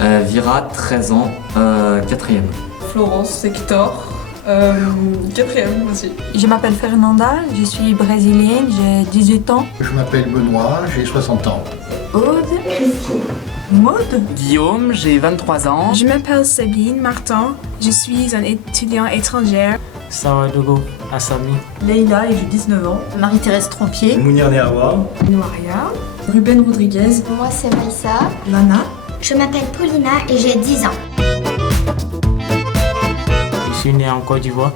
Vira, 13 ans, 4e. Florence Sector, 4e aussi. Je m'appelle Fernanda, je suis brésilienne, j'ai 18 ans. Je m'appelle Benoît, j'ai 60 ans. Aude, Maud, Guillaume, j'ai 23 ans. Je m'appelle Sabine Martin, je suis un étudiant étrangère. Sawadogo Assami. Leïla et j'ai 19 ans. Marie-Thérèse Trompier. Mounir Nehawa. Noaria, Ruben Rodriguez, Moi c'est Maïssa. Lana. Je m'appelle Paulina et j'ai 10 ans. Je suis né en Côte d'Ivoire.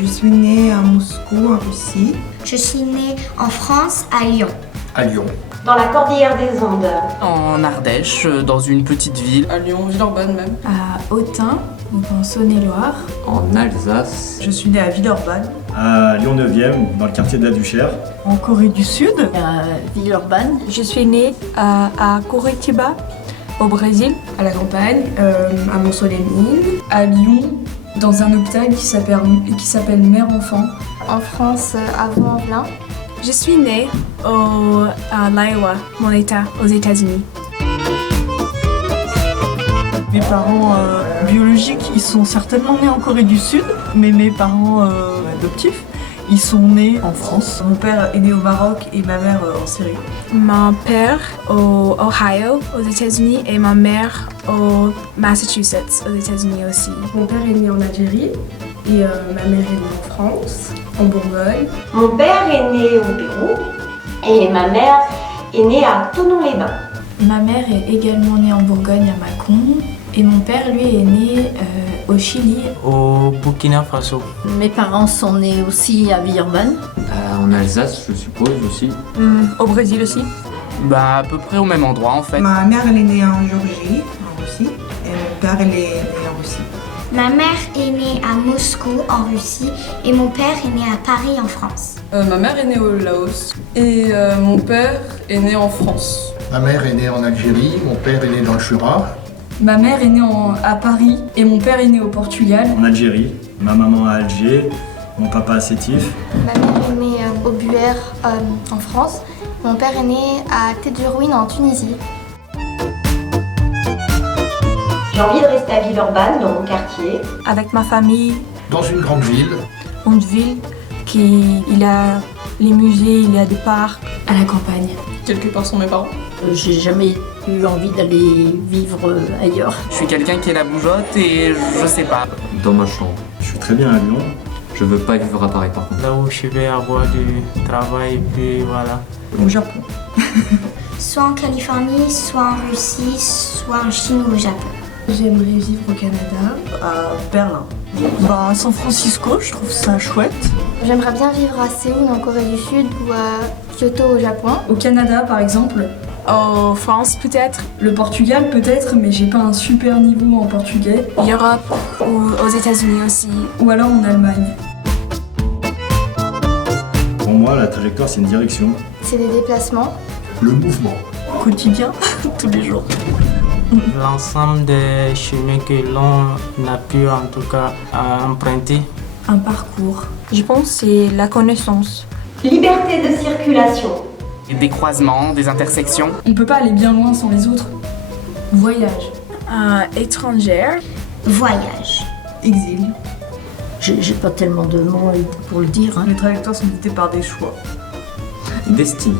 Je suis née à Moscou, en Russie. Je suis née en France, à Lyon. À Lyon. Dans la cordillère des Andes. En Ardèche, dans une petite ville. À Lyon, Villeurbanne même. À Autun, donc en Saône-et-Loire. En Alsace. Je suis née à Villeurbanne. À Lyon 9e, dans le quartier de la Duchère. En Corée du Sud. À Villeurbanne. Je suis née à Curitiba, au Brésil. À la campagne, à Montsoleil-Mines. À Lyon, dans un hôpital qui s'appelle Mère-Enfant. En France, à Vaux-en-Velin. Je suis née à l'Iowa, mon état, aux États-Unis. Mes parents biologiques, ils sont certainement nés en Corée du Sud, mais mes parents adoptifs, ils sont nés en France. Mon père est né au Maroc et ma mère en Syrie. Mon père au Ohio, aux États-Unis, et ma mère au Massachusetts, aux États-Unis aussi. Mon père est né en Algérie et ma mère est née en France, en Bourgogne. Mon père est né au Pérou et ma mère est née à Thonon-les-Bains. Ma mère est également née en Bourgogne à Mâcon et mon père, lui, est né au Chili. Au Burkina Faso. Mes parents sont nés aussi à Villeurbanne. En Alsace, je suppose aussi. Au Brésil aussi. Bah, à peu près au même endroit en fait. Ma mère, elle est née en Géorgie, en Russie, et mon père, elle est né en Russie. Ma mère est née à Moscou, en Russie, et mon père est né à Paris, en France. Ma mère est née au Laos et mon père est né en France. Ma mère est née en Algérie, mon père est né dans le Jura. Ma mère est née à Paris et mon père est né au Portugal. En Algérie. Ma maman à Alger. Mon papa à Sétif. Ma mère est née au Buer, en France. Mon père est né à Tedjerouine, en Tunisie. J'ai envie de rester à Villeurbanne, dans mon quartier. Avec ma famille, Dans une grande ville. une ville il a les musées, il y a des parcs. À la campagne. Quelque part sont mes parents. J'ai jamais eu envie d'aller vivre ailleurs. Je suis quelqu'un qui est la bougeotte et je sais pas. Dans ma chambre. Je suis très bien à Lyon. Je veux pas vivre à Paris par contre. Là où je vais avoir du travail et puis voilà. Au Japon. Soit en Californie, soit en Russie, soit en Chine ou au Japon. J'aimerais vivre au Canada. À Berlin. Bah, à San Francisco, je trouve ça chouette. J'aimerais bien vivre à Séoul, en Corée du Sud, ou à Kyoto, au Japon. Au Canada par exemple. En France peut-être, Le Portugal peut-être, mais j'ai pas un super niveau en portugais. Europe ou aux États-Unis aussi. Ou alors en Allemagne. Pour moi, la trajectoire, c'est une direction. C'est des déplacements. Le mouvement. Quotidien, tous les jours. L'ensemble des chemins que l'on a pu en tout cas emprunter. Un parcours. Je pense que c'est la connaissance. Liberté de circulation. Des croisements, des intersections. On peut pas aller bien loin sans les autres. Voyage. Étrangère. Voyage. Exil. J'ai pas tellement de mots pour le dire. Les trajectoires sont dictées par des choix. Destinée.